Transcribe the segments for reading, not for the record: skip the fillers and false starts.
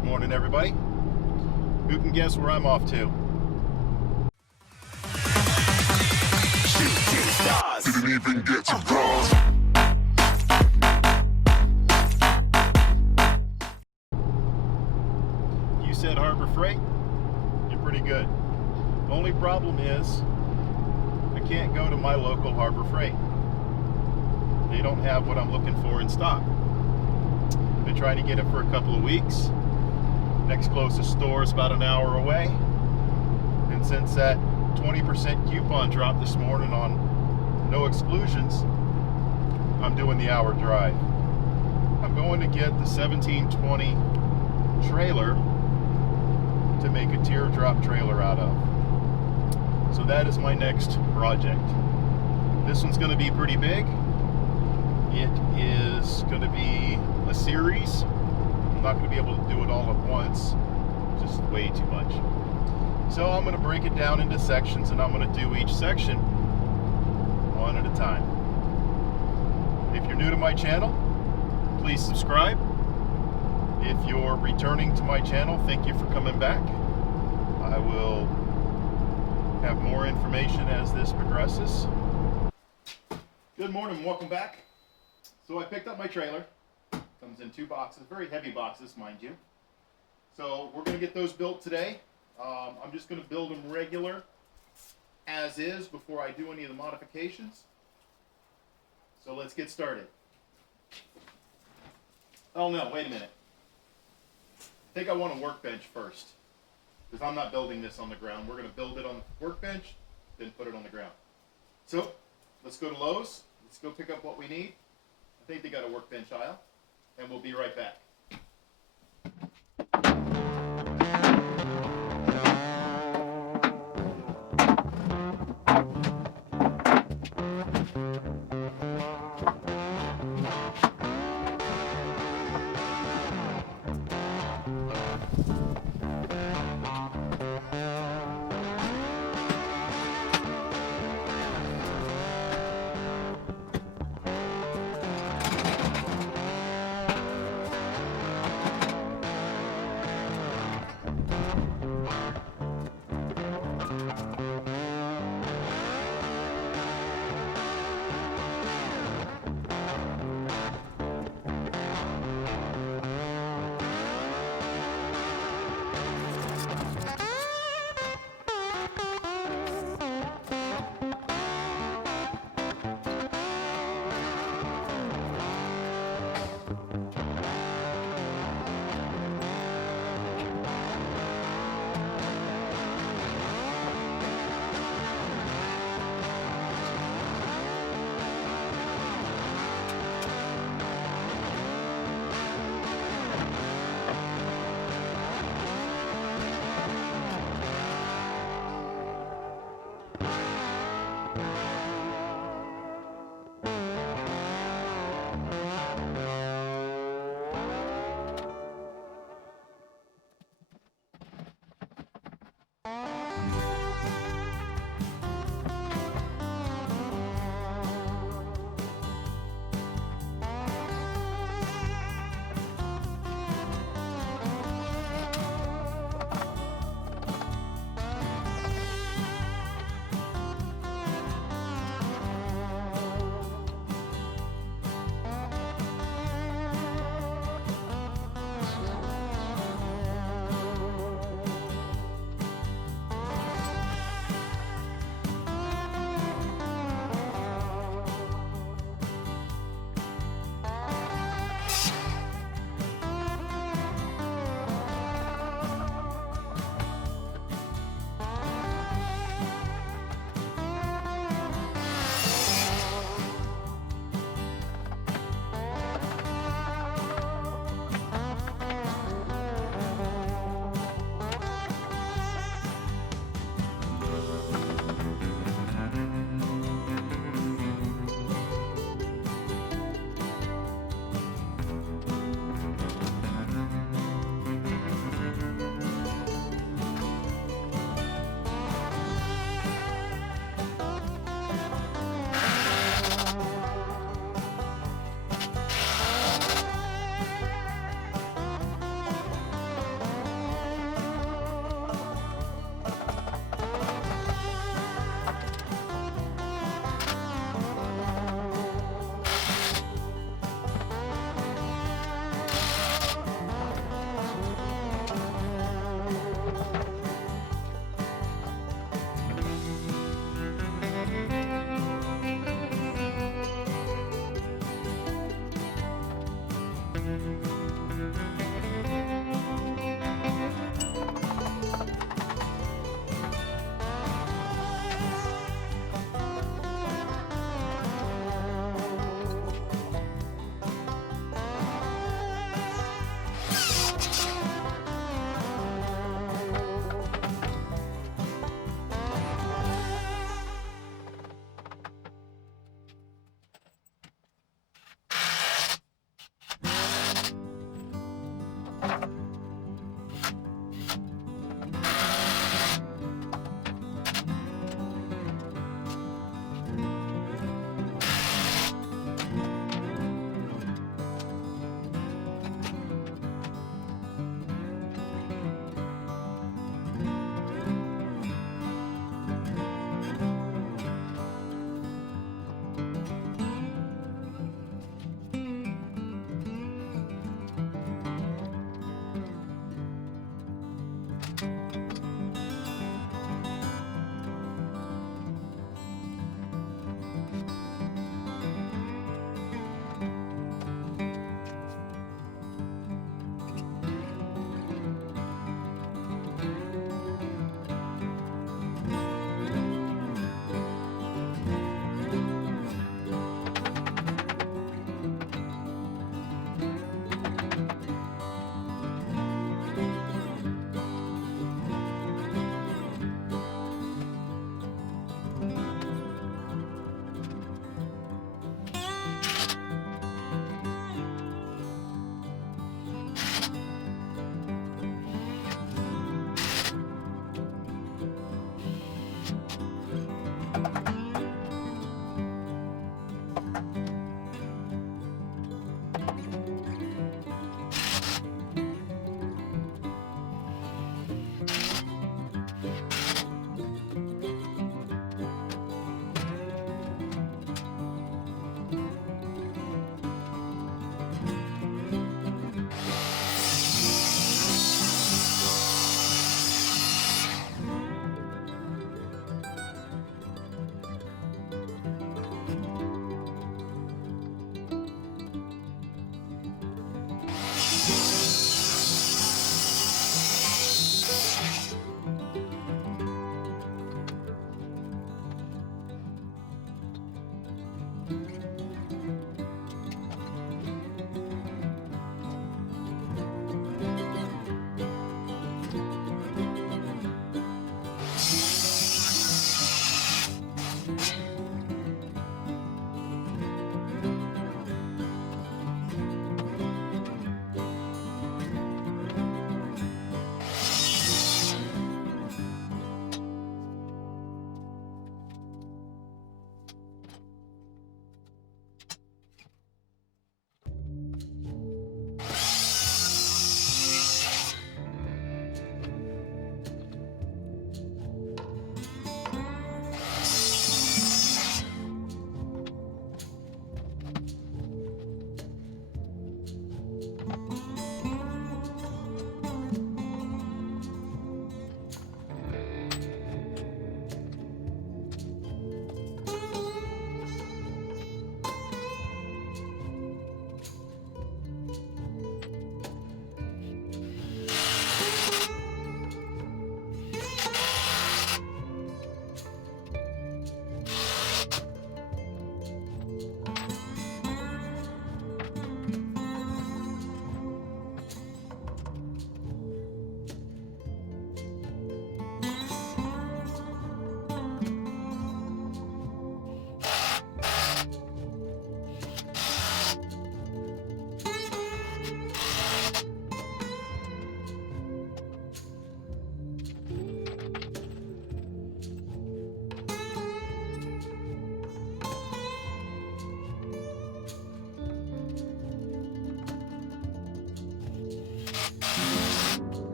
Good morning, everybody. Who can guess where I'm off to? Didn't even get to cross. You said Harbor Freight? You're pretty good. Only problem is I can't go to my local Harbor Freight. They don't have what I'm looking for in stock. Been trying to get it for a couple of weeks. Next closest store is about an hour away. And since that 20% coupon dropped this morning on no exclusions, I'm doing the hour drive. I'm going to get the 1720 trailer to make a teardrop trailer out of. So that is my next project. This one's going to be pretty big. It is going to be a series. I'm not going to be able to do it all at once, just way too much. So I'm going to break it down into sections, and I'm going to do each section one at a time. If you're new to my channel, please subscribe. If you're returning to my channel, thank you for coming back. I will have more information as this progresses. Good morning, welcome back. So I picked up my trailer. Comes in 2 boxes, very heavy boxes, mind you. So we're going to get those built today. I'm just going to build them regular as is before I do any of the modifications. So let's get started. Oh no, wait a minute. I think I want a workbench first, because I'm not building this on the ground. We're going to build it on the workbench, then put it on the ground. So let's go to Lowe's. Let's go pick up what we need. I think they got a workbench aisle, and we'll be right back.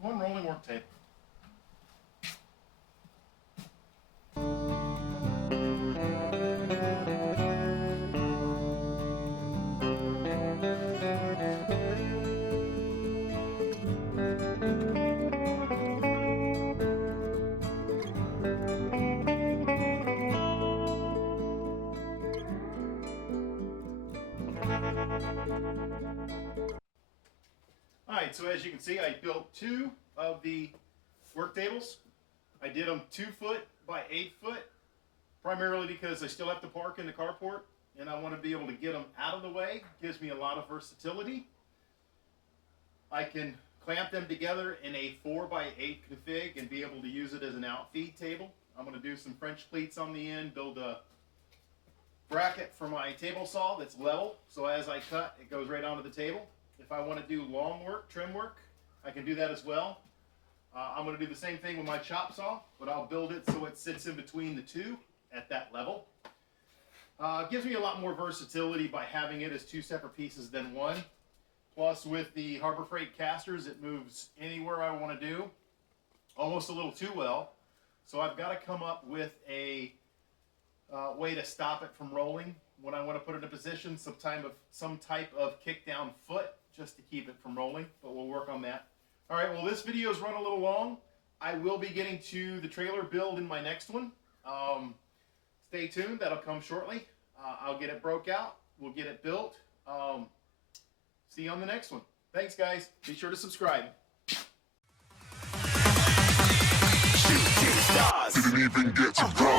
One rolling work table. Alright, so as you can see, I built two of the work tables. I did them 2 foot by 8 foot, primarily because I still have to park in the carport and I want to be able to get them out of the way. Gives me a lot of versatility. I can clamp them together in a 4 by 8 config and be able to use it as an outfeed table. I'm going to do some French pleats on the end, build a bracket for my table saw that's level, so as I cut, it goes right onto the table. If I want to do long work, trim work, I can do that as well. I'm going to do the same thing with my chop saw, but I'll build it so it sits in between the two at that level. Gives me a lot more versatility by having it as 2 separate pieces than one. Plus with the Harbor Freight casters, it moves anywhere I want to do, almost a little too well. So I've got to come up with a way to stop it from rolling when I want to put it in a position, some type of kick down foot just to keep it from rolling, but we'll work on that. All right, well, this video is run a little long. I will be getting to the trailer build in my next one. Stay tuned, that'll come shortly. I'll get it broke out, we'll get it built. See you on the next one. Thanks, guys. Be sure to subscribe. Didn't even get to cross.